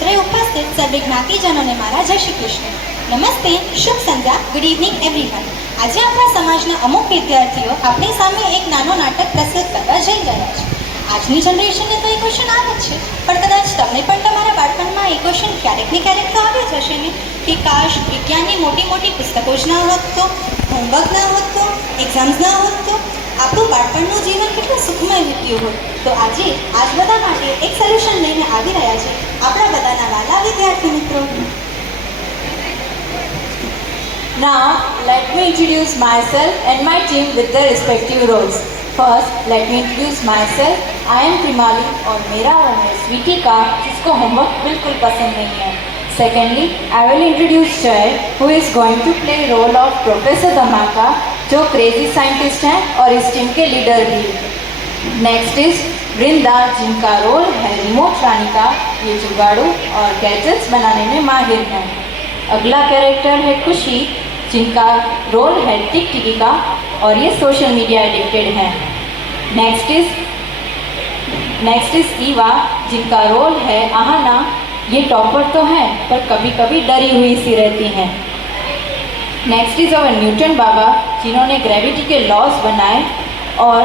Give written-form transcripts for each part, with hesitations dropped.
અત્રે ઉપસ્થિત સર્વે જ્ઞાતિજનોને મારા જય શ્રી કૃષ્ણ. નમસ્તે, શુભ સંધ્યા, ગુડ ઇવનિંગ એવરીવન. આજે આપણા સમાજના અમુક વિદ્યાર્થીઓ આપણી સામે એક નાનો નાટક પ્રસ્તુત કરવા જઈ રહ્યા છે. આજની જનરેશનને તો એ ક્વેશ્ચન આવે જ છે, પણ કદાચ તમને પણ તમારા બાળપણમાં એ ક્વેશ્ચન ક્યારેક ને ક્યારેક તો આવે જ હશે ને કે કાશ વિજ્ઞાનની મોટી મોટી પુસ્તકો જ ના હોત તો, હોમવર્ક ના હોત તો, એક્ઝામ્સ ના હોત તો આપણું બાળપણનું જીવન કેટલું સુખમય વીત્યું હોત. તો આજે આજ બધા માટે એક સોલ્યુશન લઈને આવી રહ્યા છે આપણા બધાના વાલા વિદ્યાર્થી મિત્રો. Now, let me introduce myself and my team with their respective roles. First, let me introduce myself. I am Trimali और मेरा नाम है स्वीटी का, जिसको होमवर्क बिल्कुल पसंद नहीं है. Secondly, I will introduce Jay, who is going to play role of Professor Dhamaka, जो क्रेजी साइंटिस्ट हैं और इस टीम के लीडर भी. नेक्स्ट इज वृंदा, जिनका रोल है रिमोट रानी का. ये जुगाड़ू और गैजेट्स बनाने में माहिर हैं. अगला कैरेक्टर है खुशी, जिनका रोल है टिकटिकी का और ये सोशल मीडिया एडिक्टेड हैं. नेक्स्ट इज ईवा, जिनका रोल है आहाना. ये टॉपर तो हैं पर कभी कभी डरी हुई सी रहती हैं. नेक्स्ट इज अवर न्यूटन बाबा, जिन्होंने ग्रेविटी के लॉज बनाए और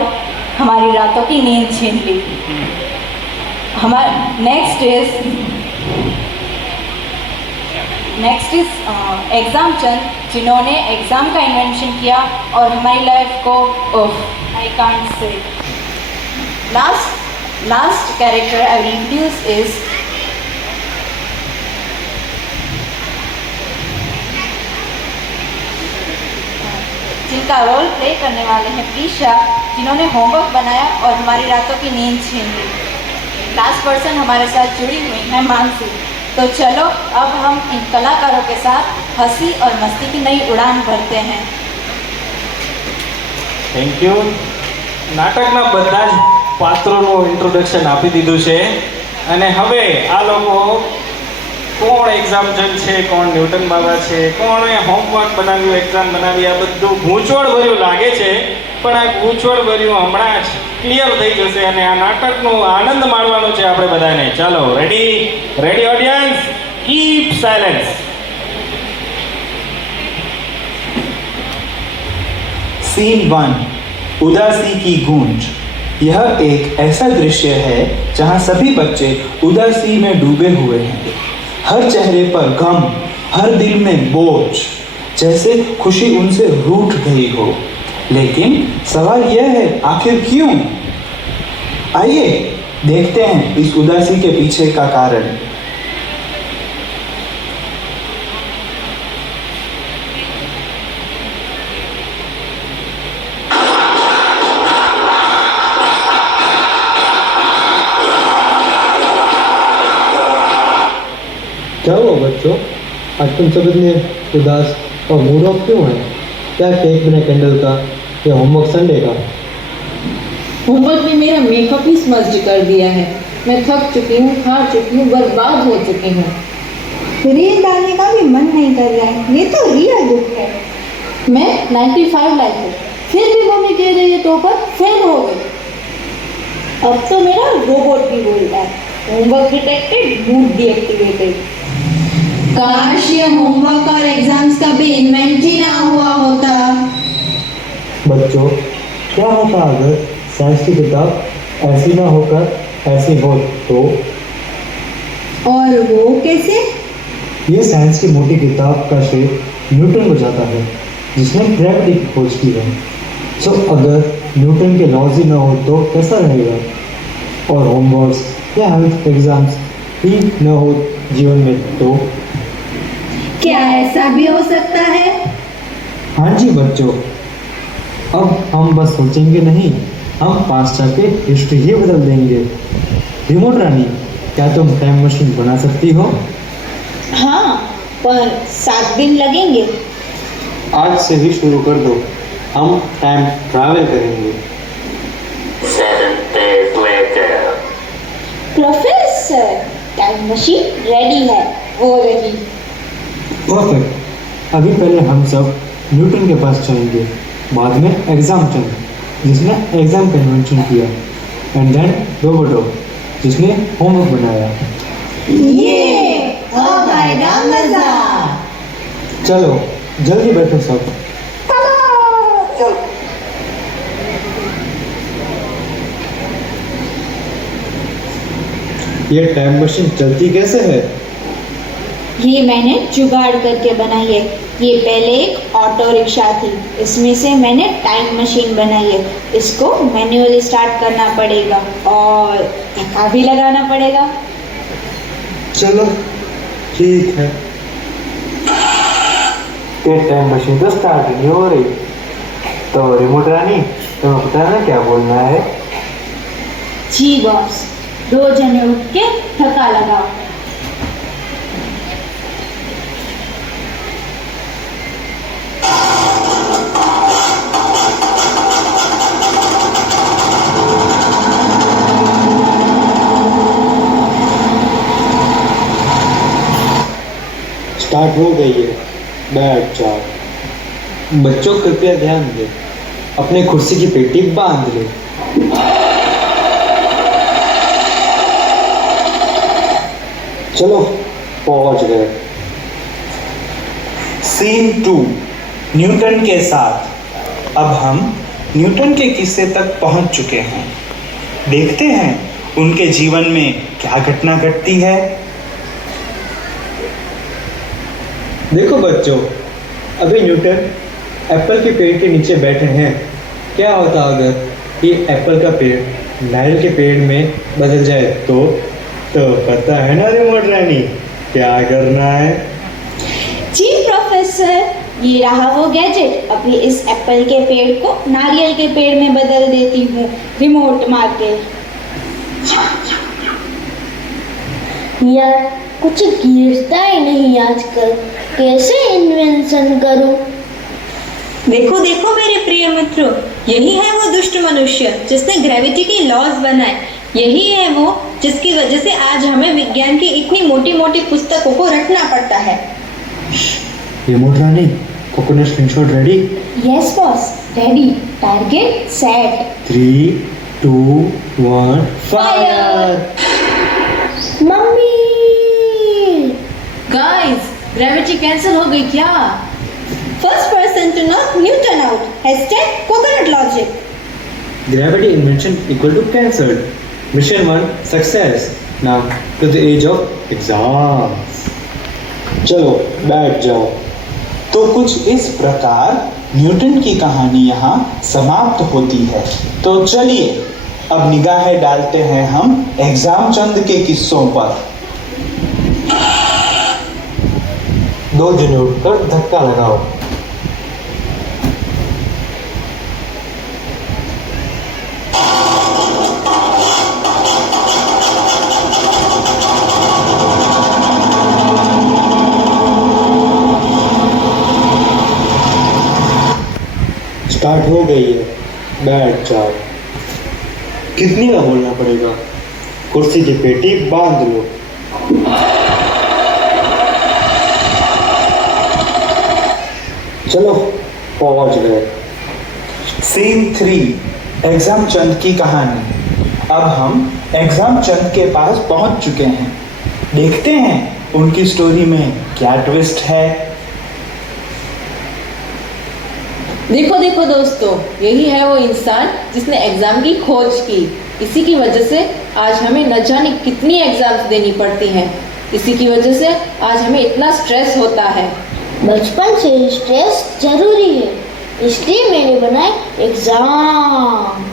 हमारी रातों की नींद छीन ली. नेक्स्ट इज एग्ज़ाम चंद, जिन्होंने एग्ज़ाम का इन्वेंशन किया और हमारी लाइफ को I can't say. Last character I will introduce is जिनका रोल प्ले करने वाले हैं प्रीशा, जिन्होंने होमवर्क बनाया और हमारी रातों की नींद छीन ली. लास्ट पर्सन हमारे साथ जुड़ी हुई है मानसी. तो चलो अब हम इन कलाकारों के साथ हंसी और मस्ती की नई उड़ान भरते हैं. Thank you. નાટકના બધા જ પાત્રોનું ઇન્ટ્રોડક્શન આપી દીધું છે અને હવે આ લોકો કોણ એક્ઝામ જજ છે, કોણ ન્યૂટન બાબા છે, કોણે હોમવર્ક બનાવ્યું, એક્ઝામ બનાવી, આ બધું ગૂંચવણભર્યું લાગે છે, પણ આ ગૂંચવણભર્યું હમણાં જ ક્લિયર થઈ જશે અને આ નાટકનો આનંદ માણવાનો છે આપણે બધાને. ચાલો, ready audience, keep silence. Scene 1, उदासी की गूंज. यह एक ऐसा दृश्य है जहां सभी बच्चे उदासी में डूबे हुए हैं. हर चेहरे पर गम, हर दिल में बोझ, जैसे खुशी उनसे रूठ गई हो. लेकिन सवाल यह है, आखिर क्यों? आइए देखते हैं इस उदासी के पीछे का कारण. क्या हुआ बच्चों, आज तुम सब इतने उदास और मूड ऑफ क्यों हैं? क्या केक बिना कैंडल का या होमवर्क संडे का? होमवर्क ने मेरा मेकअप ही स्मज्ड कर दिया है. मैं थक चुकी हूँ, हार चुकी हूँ, बर्बाद हो चुकी हूँ. रील डालने का भी मन नहीं कर रहा है. ये तो रियल दुख है. मैं 95 लाई हूँ, फिर भी मम्मी कह रही है तो पर फेल हो गई. अब तो मेरा रोबोट भी बोल रहा है, होमवर्क डिटेक्टेड, मूड डीएक्टिवेटेड. काश ये होमवर्क और एग्जाम्स का भी इन्वेंट ही ना हुआ होता. बच्चों, क्या होता अगर साइंस की किताब ऐसी ना होकर ऐसी हो तो? और वो कैसे? ये साइंस की मोटी किताब का श्रेय न्यूटन को जाता है, जिसने ग्रेविटी की खोज की है. सो अगर न्यूटन के लॉज ही ना हो तो कैसा रहेगा? और होमवर्क या हेल्थ एग्जाम्स ही न हो जीवन में तो? क्या ऐसा भी हो सकता है? हाँ जी बच्चों, अब हम बस सोचेंगे नहीं, हम पास जाके हिस्ट्री ही बदल देंगे. रिमोट रानी, क्या तुम टाइम मशीन बना सकती हो? हाँ, पर 7 दिन लगेंगे. आज से ही शुरू कर दो, हम टाइम ट्रैवल करेंगे. 7 days later. Professor, time machine ready है, हो रही. परफेक्ट. अभी पहले हम सब न्यूटन के पास जाएंगे, बाद में एग्जाम चंद, जिसने एग्जाम का इन्वेंशन किया, एंड देन रोबोटो, जिसने होमवर्क बनाया. ये अब आएगा मजा। चलो जल्दी बैठो सब। ये टाइम मशीन चलती कैसे है? ये मैंने जुगाड़ करके बनाई है। ये पहले एक ऑटो रिक्शा थी, इसमें से मैंने टाइम मशीन बनाई है। इसको मैन्युअली स्टार्ट करना पड़ेगा और धक्का भी लगाना पड़ेगा। चलो ठीक है। ये टाइम मशीन तो स्टार्ट नहीं हो रही। तो रिमोट रानी, तुम्हें पता है ना क्या बोलना है? जी बॉस, 2 जने उठ के धक्का लगाओ। स्टार्ट हो गई है, बैठ जाओ। बच्चों कृपया ध्यान दें, अपने कुर्सी की पेटी बांध ले। चलो पहुंच गए। सीन 2 न्यूटन के साथ। अब हम न्यूटन के किस्से तक पहुंच चुके हैं। देखते हैं उनके जीवन में क्या घटना घटती है। देखो बच्चों, अभी न्यूटन एप्पल के पेड़ के नीचे बैठे हैं। क्या होता अगर ये एप्पल का पेड़ नारियल के पेड़ में बदल जाए तो पता है ना रिमोट रानी, क्या करना है? जी प्रोफेसर, ये रहा वो गैजेट। अभी इस एप्पल के पेड़ को नारियल के पेड़ में बदल देती हूँ रिमोट मार के। यार कुछ गिरता ही नहीं आजकल, कैसे इन्वेंशन करूं? देखो देखो मेरे प्रिय मित्रों, यही है वो दुष्ट मनुष्य जिसने ग्रेविटी के लॉज बनाए। यही है वो जिसकी वजह से आज हमें विज्ञान की इतनी मोटी मोटी पुस्तकों को रटना पड़ता है। रिमोट रानी, coconut screenshot ready? Yes boss, ready. Target set. 3, 2, 1 fire. Mummy guys, gravity cancel हो गई क्या? First person to knock Newton out, #coconut logic। Gravity invention equal to cancelled. Mission 1 success. Now to the age of exams. चलो बैठ जाओ। तो कुछ इस प्रकार न्यूटन की कहानी यहाँ समाप्त होती है। तो चलिए अब निगाहें डालते हैं हम एग्जाम चंद के किस्सों पर। 2 जने उठकर धक्का लगाओ। स्टार्ट हो गई है, बैठ जाओ। कितनी बार बोलना पड़ेगा? कुर्सी की पेटी बांध लो। चलो पहुंच गए। सीन 3 एग्जाम चंद की कहानी। अब हम एग्जाम चंद के पास पहुंच चुके हैं। देखते हैं उनकी स्टोरी में क्या ट्विस्ट है। देखो देखो दोस्तों, यही है वो इंसान जिसने एग्जाम की खोज की। इसी की वजह से आज हमें न जाने कितनी एग्जाम्स देनी पड़ती हैं। इसी की वजह से आज हमें इतना स्ट्रेस होता है। बचपन से स्ट्रेस जरूरी है, इसलिए मैंने बनाए एग्जाम।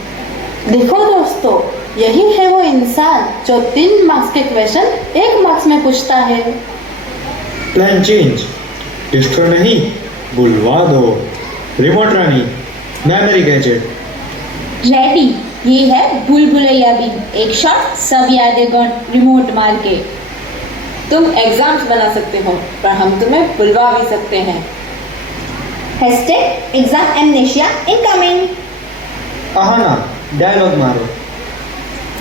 देखो दोस्तों, यही है वो इंसान जो 3 मार्क्स के क्वेश्चन 1 मार्क्स में पूछता है। Plan change. डिस्ट्रॉय नहीं, बुलवा दो। रिमोट रानी, मेमोरी गैजेट रेडी। ये है बुलबुलैया भी, एक शॉट सब यादें गॉन रिमोट मार के। तुम एग्जाम्स बना सकते हो, पर हम तुम्हें बुलवा भी सकते हैं। #exam amnesia incoming। Aahana, dialogue मारो।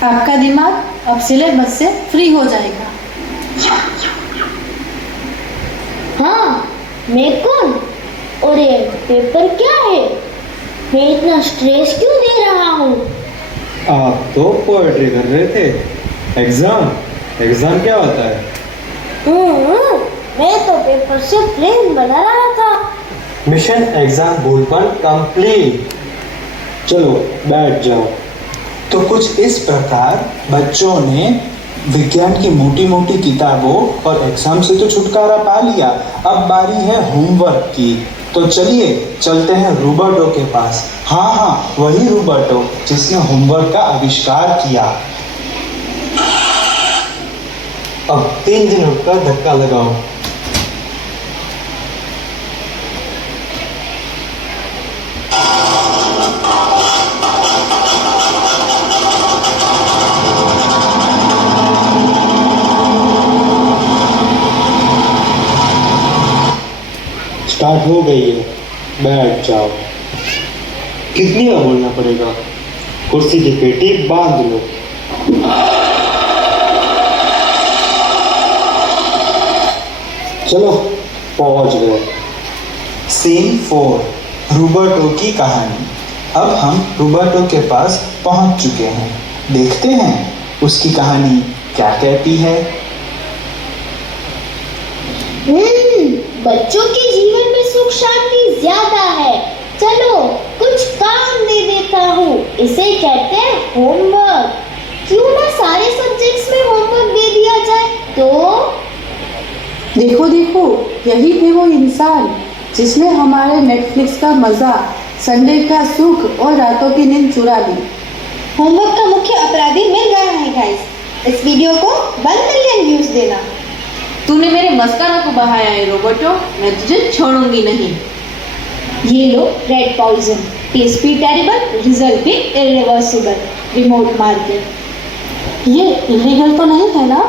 आपका दिमाग अब सिलेबस से फ्री हो जाएगा। हाँ, मैं कौन और ये पेपर क्या है? मैं इतना स्ट्रेस क्यों दे रहा हूँ? आप तो पोएट्री कर रहे थे। एग्जाम क्या होता है? मैं तो पेपर से प्लेन बना रहा था। मिशन एग्जाम बोर्ड पर कंप्लीट। चलो बैठ जाओ। तो कुछ इस प्रकार बच्चों ने विज्ञान की मोटी मोटी किताबों और एग्जाम से तो छुटकारा पा लिया। अब बारी है होमवर्क की। तो चलिए चलते हैं रोबोटो के पास। हाँ, वही रोबोटो जिसने होमवर्क का आविष्कार किया। अब 3 दिन उठकर धक्का लगाओ। स्टार्ट हो गई है, बैठ जाओ। कितनी बार बोलना पड़ेगा? कुर्सी की पेटी बांध लो। चलो पहुंच गए। सीन 4, रोबोटो की कहानी। अब हम रोबोटो के पास पहुंच चुके हैं। देखते हैं उसकी कहानी क्या कहती है। बच्चों के जीवन में सुख शांति ज्यादा है। चलो कुछ काम दे देता हूँ। इसे कहते हैं होमवर्क। क्यों ना सारे सब्जेक्ट्स में होमवर्क दे दिया जाए? तो देखो देखो, यही थे वो इंसान जिसने हमारे नेटफ्लिक्स का मजा, संडे का सुख और रातों की नींद चुरा ली। होमवर्क का मुख्य अपराधी मिल गया है गाइस। इस वीडियो को 1 मिलियन व्यूज देना। तूने मेरे मस्कारा को बहाया है रोबोटो, मैं तुझे छोड़ूंगी नहीं। ये लो रेड पॉइजन। टेस्ट भी टेरिबल, रिजल्ट भी इरिवर्सिबल। Remote market. ये इलीगल तो नहीं है ना?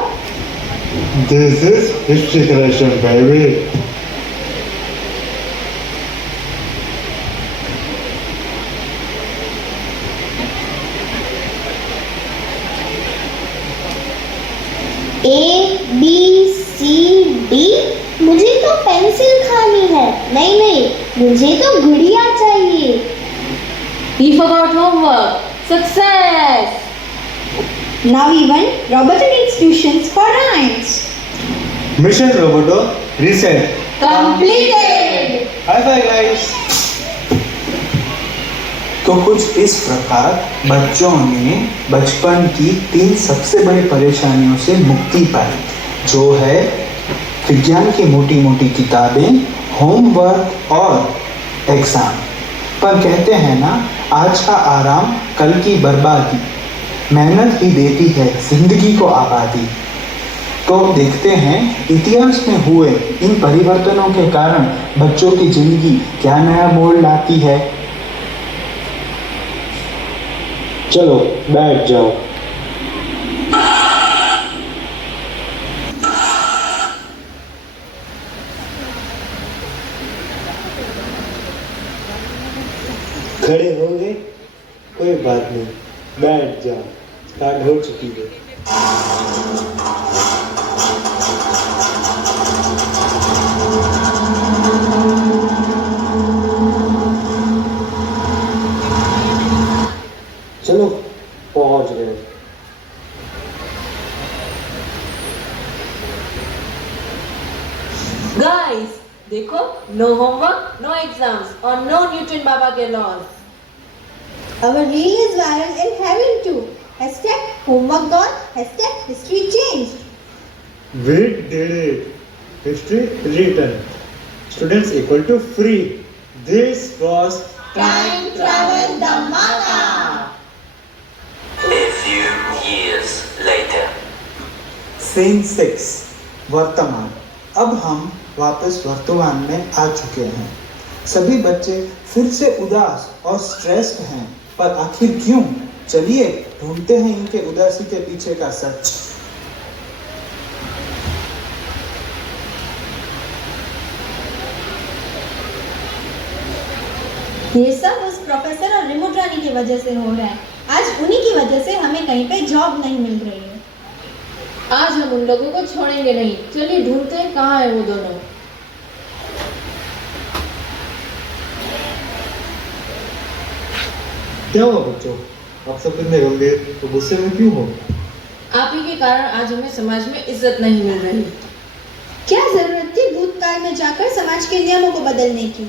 This is history collection baby. ABCD। मुझे तो पेंसिल खानी है। नहीं, मुझे तो गुड़िया चाहिए। He forgot homework. Success! Now even Roboto needs tuitions for rhymes. Mission Roboto reset Completed! Hi fi guys. तो कुछ इस प्रकार बच्चों ने बचपन की 3 सबसे बड़ी परेशानियों से मुक्ति पाई, जो है विज्ञान की मोटी मोटी किताबें, होमवर्क और एग्जाम। पर कहते हैं ना, आज का आराम कल की बर्बादी। मेहनत ही देती है जिंदगी को आबादी। तो देखते हैं इतिहास में हुए इन परिवर्तनों के कारण बच्चों की जिंदगी क्या नया मोड़ लाती है। चलो बैठ जाओ। खड़े होंगे? कोई बात नहीं, बैठ जाओ। स्टार्ट हो चुकी है। चलो पहुंच गए। Guys, देखो, no homework, no exams और no न्यूटन बाबा के laws. Our reel is viral in heaven too. Hashtag homework gone. Hashtag history changed. We did it. History written. Students equal to free. This was Time travel Dhammaka. A few years later. Scene 6, वर्तमान। अब हम वापस वर्तमान में आ चुके हैं। सभी बच्चे फिर से उदास और स्ट्रेस्ड हैं, पर आखिर क्यों? चलिए ढूंढते हैं इनके उदासी के पीछे का सच। ये सब उस प्रोफेसर और रिमोट रानी की वजह से हो रहा है। आज उन्हीं की वजह से हमें कहीं पे जॉब नहीं मिल रही है। आज हम उन लोगों को छोड़ेंगे नहीं। चलिए ढूंढते हैं कहाँ है वो दोनों। क्या हुआ बच्चों? आप सब कितने गंभीर तो गुस्से में क्यों हो? आप ही के कारण आज हमें समाज में इज्जत नहीं मिल रही। क्या जरूरत थी भूतकाल में जाकर समाज के नियमों को बदलने की?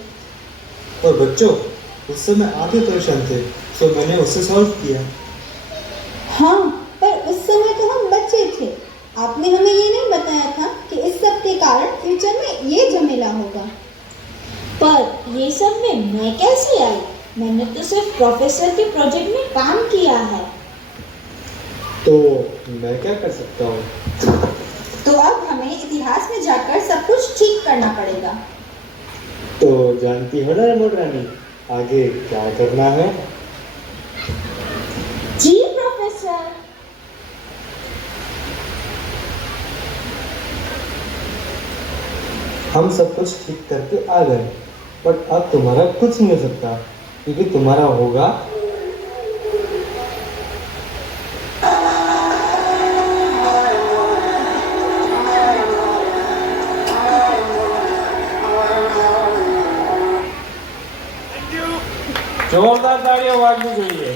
और बच्चों, उस समय आप ही परेशान थे, तो मैंने उससे सॉल्व किया। हाँ, पर उस समय तो हम बच्चे थे। आपने हमें ये नहीं बताया था कि इस सब के कारण फ्यूचर में ये झमेला होगा। पर ये सब में मैं कैसे आई? मैंने तो सिर्फ प्रोफेसर के प्रोजेक्ट में काम किया है। तो मैं क्या कर सकता हूँ? तो अब हमें इतिहास में जाकर सब कुछ ठीक करना पड़ेगा। तो जानती हो ना रिमोट रानी, आगे क्या करना है? जी प्रोफेसर। हम सब कुछ ठीक करके आ गए, बट अब तुम्हारा कुछ नहीं हो सकता, क्योंकि तुम्हारा होगा જોરદાર તાળીઓ વાગવી જોઈએ।